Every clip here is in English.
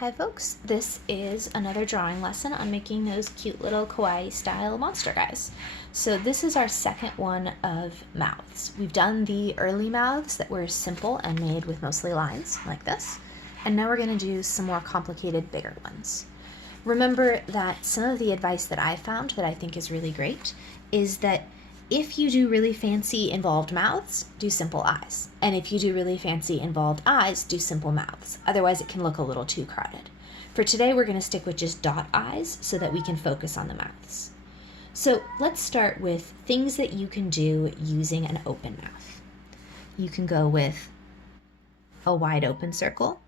Hi folks, this is another drawing lesson on making those cute little kawaii style monster guys. So this is our second one of mouths. We've done the early mouths that were simple and made with mostly lines like this. And now we're going to do some more complicated, bigger ones. Remember that some of the advice that I found that I think is really great is that if you do really fancy involved mouths, do simple eyes. And if you do really fancy involved eyes, do simple mouths. Otherwise it can look a little too crowded. For today, we're going to stick with just dot eyes so that we can focus on the mouths. So let's start with things that you can do using an open mouth. You can go with a wide open circle.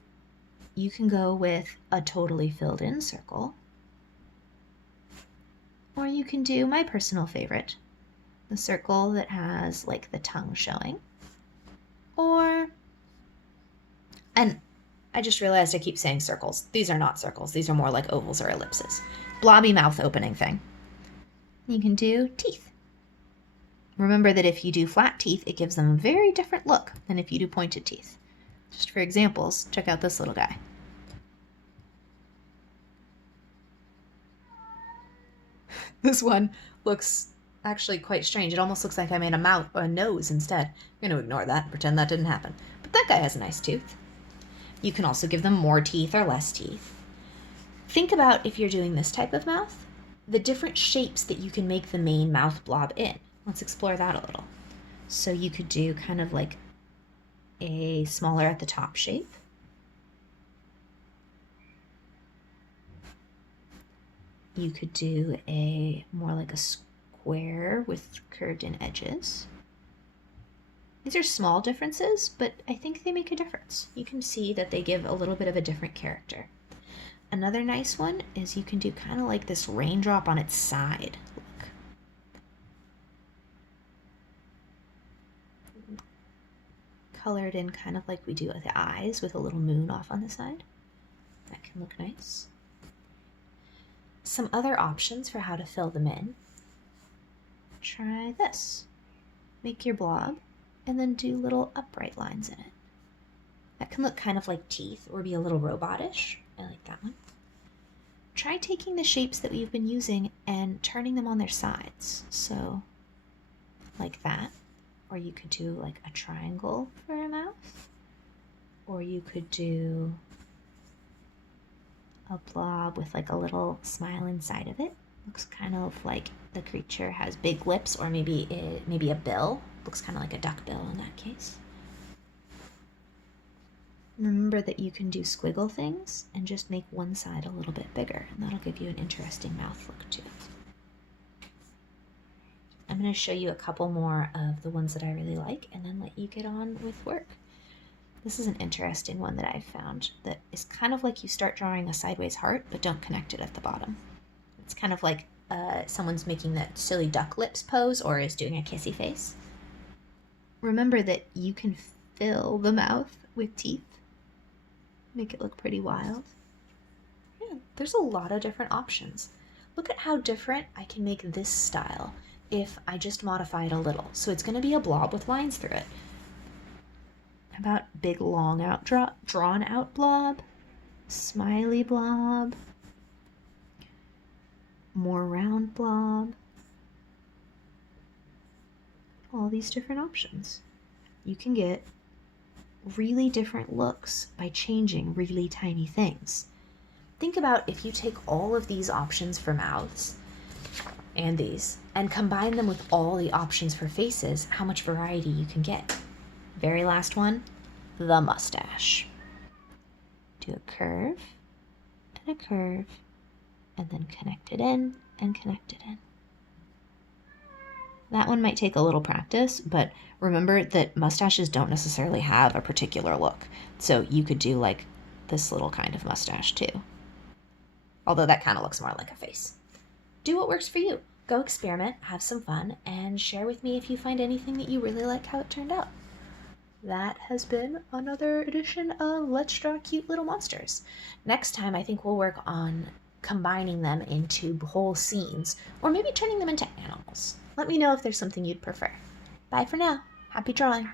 You can go with a totally filled in circle. Or you can do my personal favorite, the circle that has like the tongue showing. And I just realized I keep saying circles. These are not circles. These are more like ovals or ellipses. Blobby mouth opening thing. You can do teeth. Remember that if you do flat teeth, it gives them a very different look than if you do pointed teeth. Just for examples, check out this little guy. This one looks actually quite strange. It almost looks like I made a mouth or a nose instead. I'm going to ignore that and pretend that didn't happen. But that guy has a nice tooth. You can also give them more teeth or less teeth. Think about, if you're doing this type of mouth, the different shapes that you can make the main mouth blob in. Let's explore that a little. So you could do kind of like a smaller at the top shape. You could do a more like a square with curved in edges. These are small differences, but I think they make a difference. You can see that they give a little bit of a different character. Another nice one is you can do kind of like this raindrop on its side. Look. Colored in kind of like we do with the eyes with a little moon off on the side. That can look nice. Some other options for how to fill them in. Try this. Make your blob and then do little upright lines in it. That can look kind of like teeth or be a little robotish. I like that one. Try taking the shapes that we've been using and turning them on their sides. So like that. Or you could do like a triangle for a mouth. Or you could do a blob with like a little smile inside of it. Looks kind of like the creature has big lips, or maybe a bill. Looks kind of like a duck bill in that case. Remember that you can do squiggle things and just make one side a little bit bigger, and that'll give you an interesting mouth look too. I'm going to show you a couple more of the ones that I really like and then let you get on with work. This is an interesting one that I found that is kind of like you start drawing a sideways heart, but don't connect it at the bottom. It's kind of like someone's making that silly duck lips pose or is doing a kissy face. Remember that you can fill the mouth with teeth. Make it look pretty wild. Yeah, there's a lot of different options. Look at how different I can make this style if I just modify it a little. So it's going to be a blob with lines through it. How about big, long, drawn out blob, smiley blob, more round blob, all these different options. You can get really different looks by changing really tiny things. Think about if you take all of these options for mouths and these and combine them with all the options for faces, how much variety you can get. Very last one, the mustache. Do a curve and a curve, and then connect it in and connect it in. That one might take a little practice, but remember that mustaches don't necessarily have a particular look. So you could do like this little kind of mustache too. Although that kind of looks more like a face. Do what works for you. Go experiment, have some fun, and share with me if you find anything that you really like how it turned out. That has been another edition of Let's Draw Cute Little Monsters. Next time, I think we'll work on combining them into whole scenes, or maybe turning them into animals. Let me know if there's something you'd prefer. Bye for now. Happy drawing.